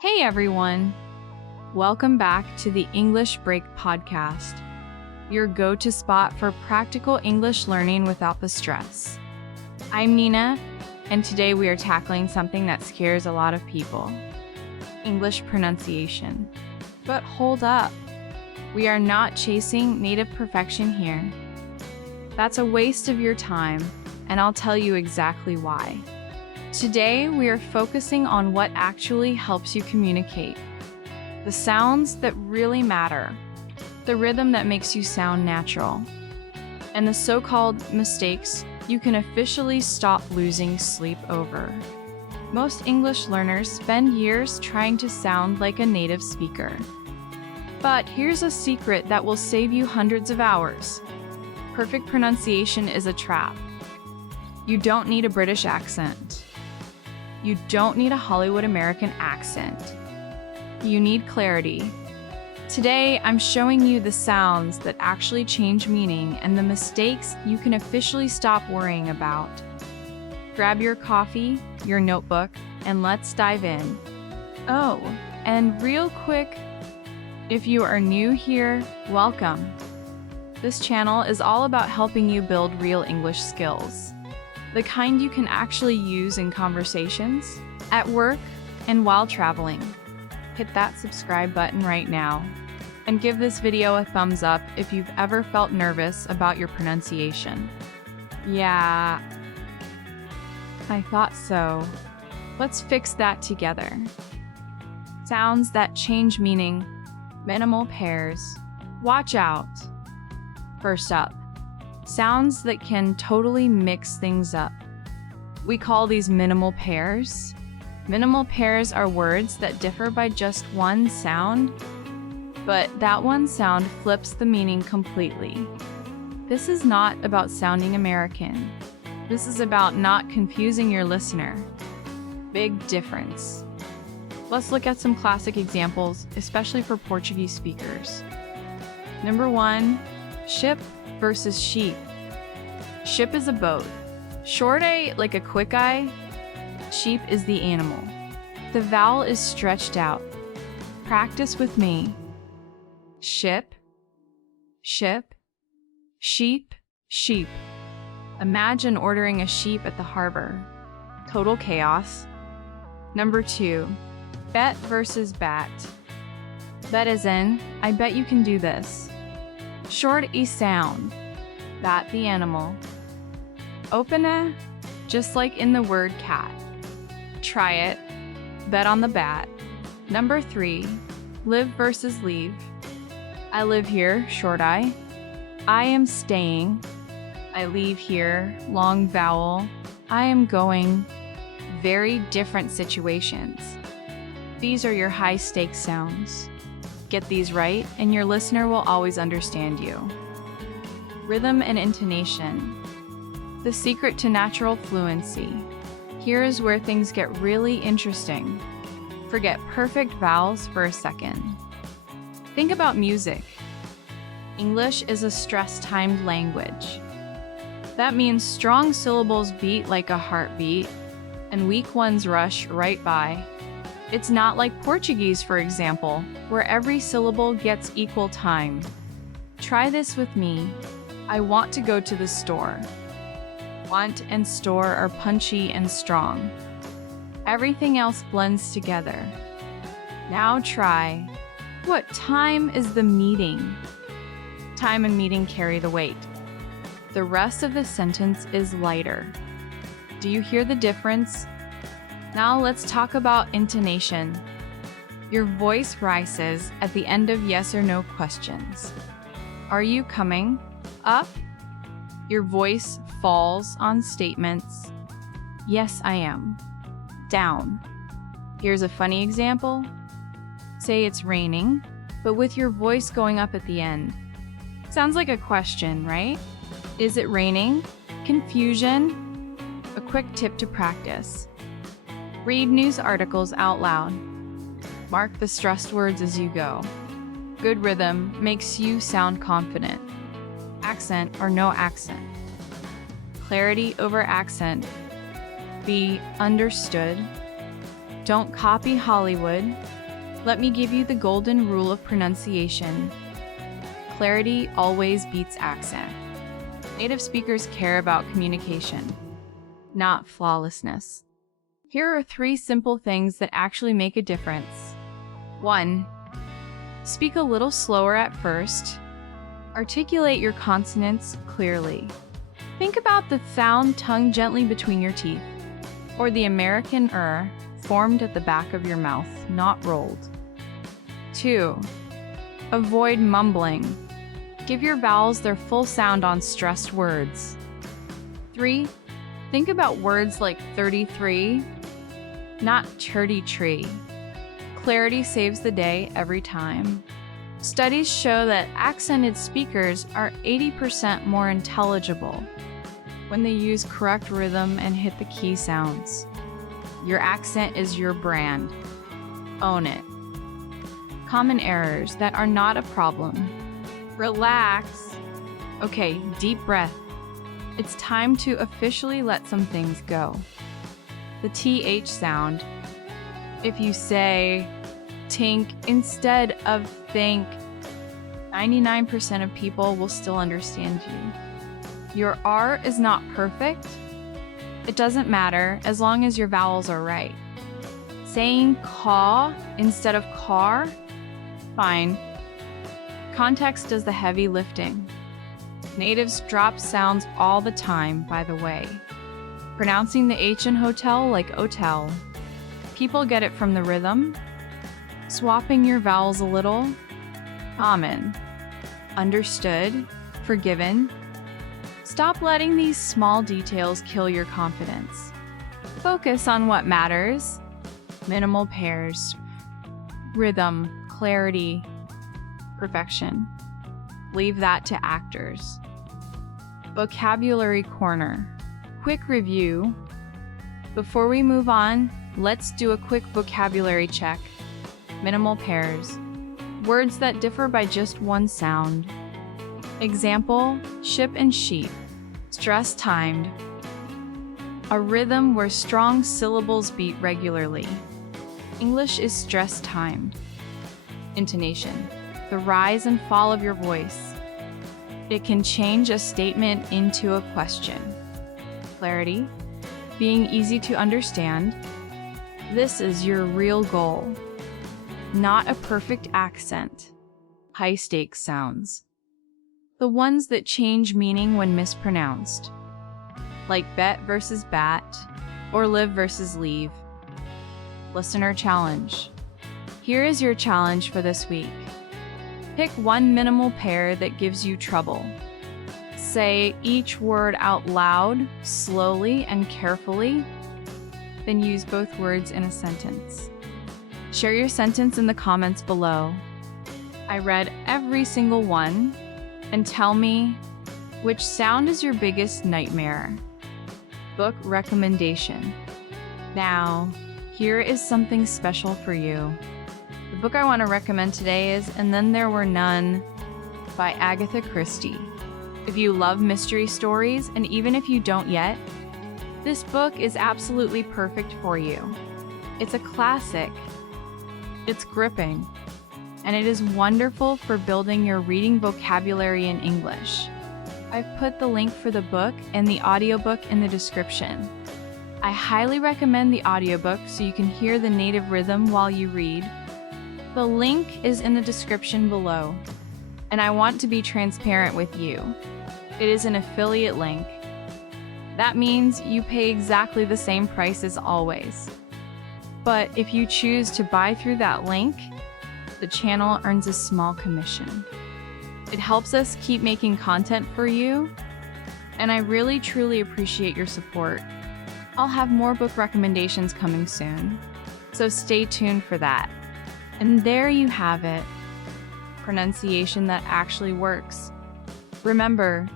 Hey everyone! Welcome back to the English Break podcast, your go-to spot for practical English learning without the stress. I'm Nina, and today we are tackling something that scares a lot of people: English pronunciation. But hold up, we are not chasing native perfection here. That's a waste of your time, and I'll tell you exactly why. Today, we are focusing on what actually helps you communicate. The sounds that really matter. The rhythm that makes you sound natural. And the so-called mistakes you can officially stop losing sleep over. Most English learners spend years trying to sound like a native speaker. But here's a secret that will save you hundreds of hours. Perfect pronunciation is a trap. You don't need a British accent. You don't need a Hollywood American accent. You need clarity. Today, I'm showing you the sounds that actually change meaning and the mistakes you can officially stop worrying about. Grab your coffee, your notebook, and let's dive in. Oh, and real quick, if you are new here, welcome. This channel is all about helping you build real English skills. The kind you can actually use in conversations, at work, and while traveling. Hit that subscribe button right now, and give this video a thumbs up if you've ever felt nervous about your pronunciation. Yeah, I thought so. Let's fix that together. Sounds that change meaning, minimal pairs. Watch out. First up, sounds that can totally mix things up. We call these minimal pairs. Minimal pairs are words that differ by just one sound, but that one sound flips the meaning completely. This is not about sounding American. This is about not confusing your listener. Big difference. Let's look at some classic examples, especially for Portuguese speakers. Number 1, ship versus sheep. Ship is a boat. Short A like a quick I. Sheep is the animal. The vowel is stretched out. Practice with me. Ship, ship, sheep, sheep. Imagine ordering a sheep at the harbor. Total chaos. Number 2, bet versus bat. Bet as in, I bet you can do this. Short E sound. Bat the animal. Open A, just like in the word cat. Try it. Bet on the bat. Number 3, live versus leave. I live here, short I. I am staying. I leave here, long vowel. I am going. Very different situations. These are your high stakes sounds. Get these right, and your listener will always understand you. Rhythm and intonation. The secret to natural fluency. Here is where things get really interesting. Forget perfect vowels for a second. Think about music. English is a stress-timed language. That means strong syllables beat like a heartbeat, and weak ones rush right by. It's not like Portuguese, for example, where every syllable gets equal time. Try this with me. I want to go to the store. Want and store are punchy and strong. Everything else blends together. Now try. What time is the meeting? Time and meeting carry the weight. The rest of the sentence is lighter. Do you hear the difference? Now let's talk about intonation. Your voice rises at the end of yes or no questions. Are you coming? Up? Your voice falls on statements. Yes, I am. Down. Here's a funny example. Say it's raining, but with your voice going up at the end. Sounds like a question, right? Is it raining? Confusion? A quick tip to practice. Read news articles out loud. Mark the stressed words as you go. Good rhythm makes you sound confident. Accent or no accent. Clarity over accent. Be understood. Don't copy Hollywood. Let me give you the golden rule of pronunciation. Clarity always beats accent. Native speakers care about communication, not flawlessness. Here are 3 simple things that actually make a difference. 1. Speak a little slower at first. Articulate your consonants clearly. Think about the sound tongue gently between your teeth, or the American formed at the back of your mouth, not rolled. 2. Avoid mumbling. Give your vowels their full sound on stressed words. 3. Think about words like 33, not churty tree. Clarity saves the day every time. Studies show that accented speakers are 80% more intelligible when they use correct rhythm and hit the key sounds. Your accent is your brand. Own it. Common errors that are not a problem. Relax. Okay, deep breath. It's time to officially let some things go. The TH sound. If you say tink instead of think, 99% of people will still understand you. Your R is not perfect. It doesn't matter as long as your vowels are right. Saying caw instead of car, fine. Context does the heavy lifting. Natives drop sounds all the time, by the way. Pronouncing the H in hotel like hotel. People get it from the rhythm. Swapping your vowels a little. Common. Understood. Forgiven. Stop letting these small details kill your confidence. Focus on what matters. Minimal pairs. Rhythm. Clarity. Perfection. Leave that to actors. Vocabulary Corner. Quick review. Before we move on, let's do a quick vocabulary check. Minimal pairs. Words that differ by just one sound. Example, ship and sheep. Stress timed. A rhythm where strong syllables beat regularly. English is stress timed. Intonation. The rise and fall of your voice. It can change a statement into a question. Clarity. Being easy to understand. This is your real goal. Not a perfect accent. High stakes sounds. The ones that change meaning when mispronounced. Like bet versus bat, or live versus leave. Listener challenge. Here is your challenge for this week. Pick one minimal pair that gives you trouble. Say each word out loud, slowly and carefully, then use both words in a sentence. Share your sentence in the comments below. I read every single one, and tell me which sound is your biggest nightmare. Book recommendation. Now, here is something special for you. The book I want to recommend today is And Then There Were None by Agatha Christie. If you love mystery stories, and even if you don't yet, this book is absolutely perfect for you. It's a classic. It's gripping, and it is wonderful for building your reading vocabulary in English. I've put the link for the book and the audiobook in the description. I highly recommend the audiobook so you can hear the native rhythm while you read. The link is in the description below, and I want to be transparent with you. It is an affiliate link. That means you pay exactly the same price as always. But if you choose to buy through that link, the channel earns a small commission. It helps us keep making content for you, and I really truly appreciate your support. I'll have more book recommendations coming soon, so stay tuned for that. And there you have it. Pronunciation that actually works. Remember,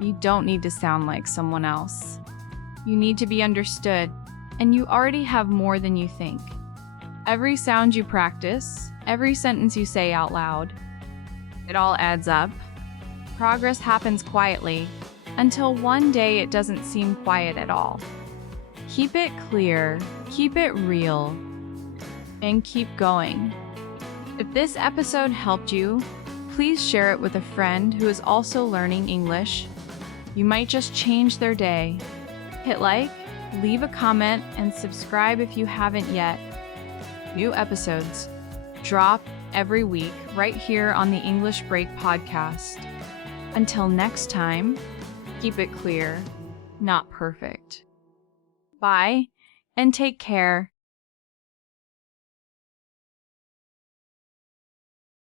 you don't need to sound like someone else. You need to be understood, and you already have more than you think. Every sound you practice, every sentence you say out loud, it all adds up. Progress happens quietly, until one day it doesn't seem quiet at all. Keep it clear, keep it real, and keep going. If this episode helped you, please share it with a friend who is also learning English. You might just change their day. Hit like, leave a comment, and subscribe if you haven't yet. New episodes drop every week right here on the English Break podcast. Until next time, keep it clear, not perfect. Bye, and take care.